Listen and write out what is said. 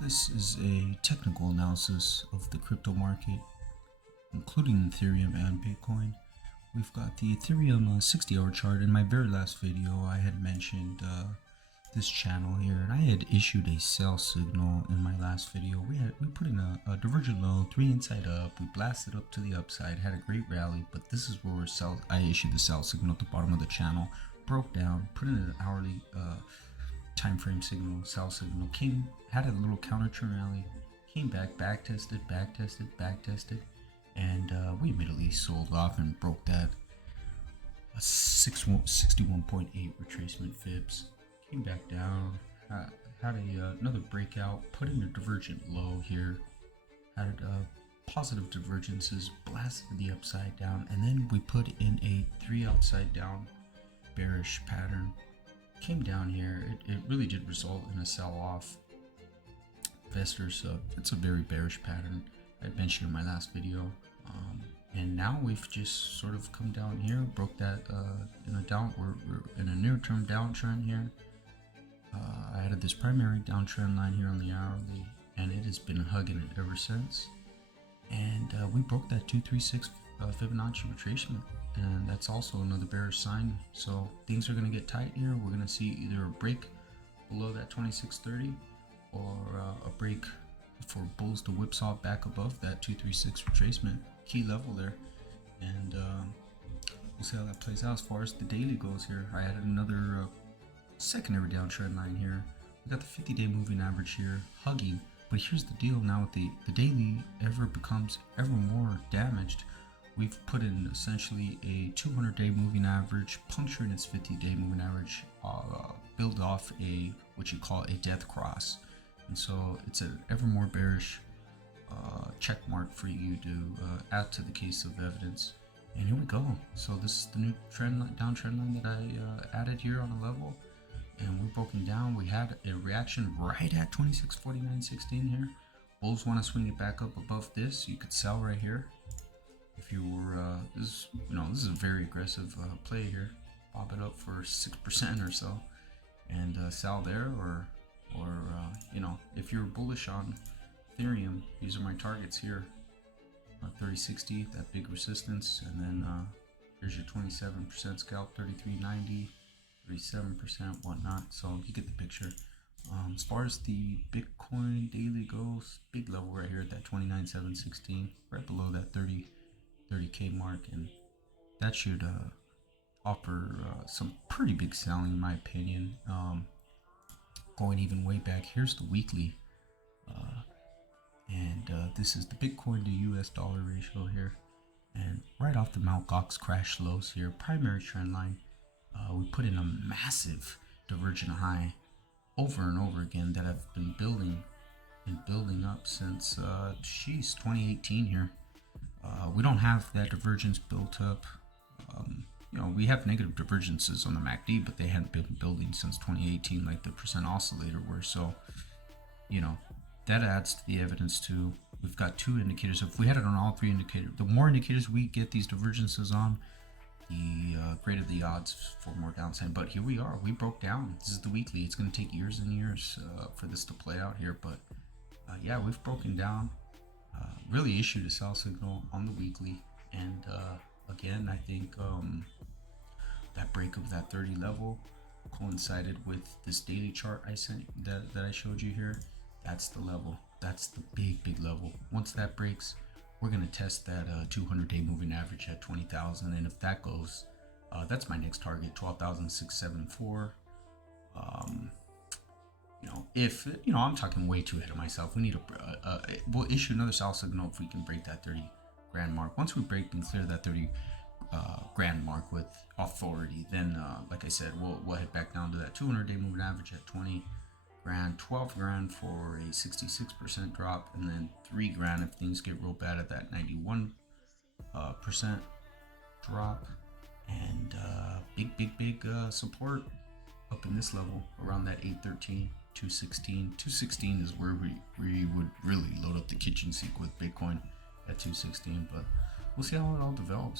This is a technical analysis of the crypto market, including Ethereum and Bitcoin. We've got the Ethereum 60-hour chart. In my very last video, I had mentioned this channel here, and I had issued a sell signal in my last video. We put in a divergent low, 3 inside up. We blasted up to the upside, had a great rally, but this is where I issued the sell signal at the bottom of the channel, broke down, put in an hourly time frame signal, sell signal, had a little counter turn rally, came back tested, and we immediately sold off and broke that 61.8 retracement fibs. Came back down, had another breakout, put in a divergent low here, had positive divergences, blasted the upside down, and then we put in a 3 outside down bearish pattern. Came down here. It really did result in a sell-off. Investors, it's a very bearish pattern. I mentioned in my last video, and now we've just sort of come down here, broke that in a down. We're in a near-term downtrend here. I added this primary downtrend line here on the hourly, and it has been hugging it ever since. And we broke that 236 Fibonacci retracement, and that's also another bearish sign. So things are going to get tight here. We're going to see either a break below that 2630 or a break for bulls to whipsaw back above that 236 retracement key level there, and we'll see how that plays out. As far as the daily goes here, I added another secondary downtrend line here. We got the 50-day moving average here hugging, but here's the deal. Now with the daily becomes ever more damaged, we've put in essentially a 200-day moving average, puncturing its 50-day moving average, build off what you call a death cross. And so it's an ever more bearish check mark for you to add to the case of evidence. And here we go. So this is the new downtrend line that I added here on a level, and we're broken down. We had a reaction right at 26.49.16 here. Bulls want to swing it back up above this. You could sell right here. If you were, this is a very aggressive play here. Pop it up for 6% or so, and sell there, or if you're bullish on Ethereum, these are my targets here. 3060, that big resistance, and then here's your 27% scalp, 3390, 37%, whatnot. So you get the picture. As far as the Bitcoin daily goes, big level right here at that 29.716, right below that 30k mark, and that should offer some pretty big selling in my opinion. Going even way back, here's the weekly, and this is the Bitcoin to US dollar ratio here, and right off the Mt. Gox crash lows here, primary trend line, we put in a massive divergent high over and over again that I've been building up since 2018 here. We don't have that divergence built up. We have negative divergences on the MACD, but they hadn't been building since 2018 like the percent oscillator were. So, that adds to the evidence too. We've got 2 indicators. If we had it on all 3 indicators, the more indicators we get these divergences on, the greater the odds for more downside. But here we are. We broke down. This is the weekly. It's going to take years and years for this to play out here. But yeah, we've broken down. Really issued a sell signal on the weekly, and again, I think that break of that 30 level coincided with this daily chart I sent that I showed you here. That's the level. That's the big level. Once that breaks, we're gonna test that 200-day moving average at 20,000, and if that goes, that's my next target, 12,674. If I'm talking way too ahead of myself, we need we'll issue another sell signal if we can break that 30 grand mark. Once we break and clear that 30 grand mark with authority, then like I said, we'll head back down to that 200-day moving average at 20 grand, 12 grand for a 66% drop, and then 3 grand if things get real bad at that 91% drop, and big support up in this level around that 813, 216. 216 is where we would really load up the kitchen sink with Bitcoin at 216, but we'll see how it all develops.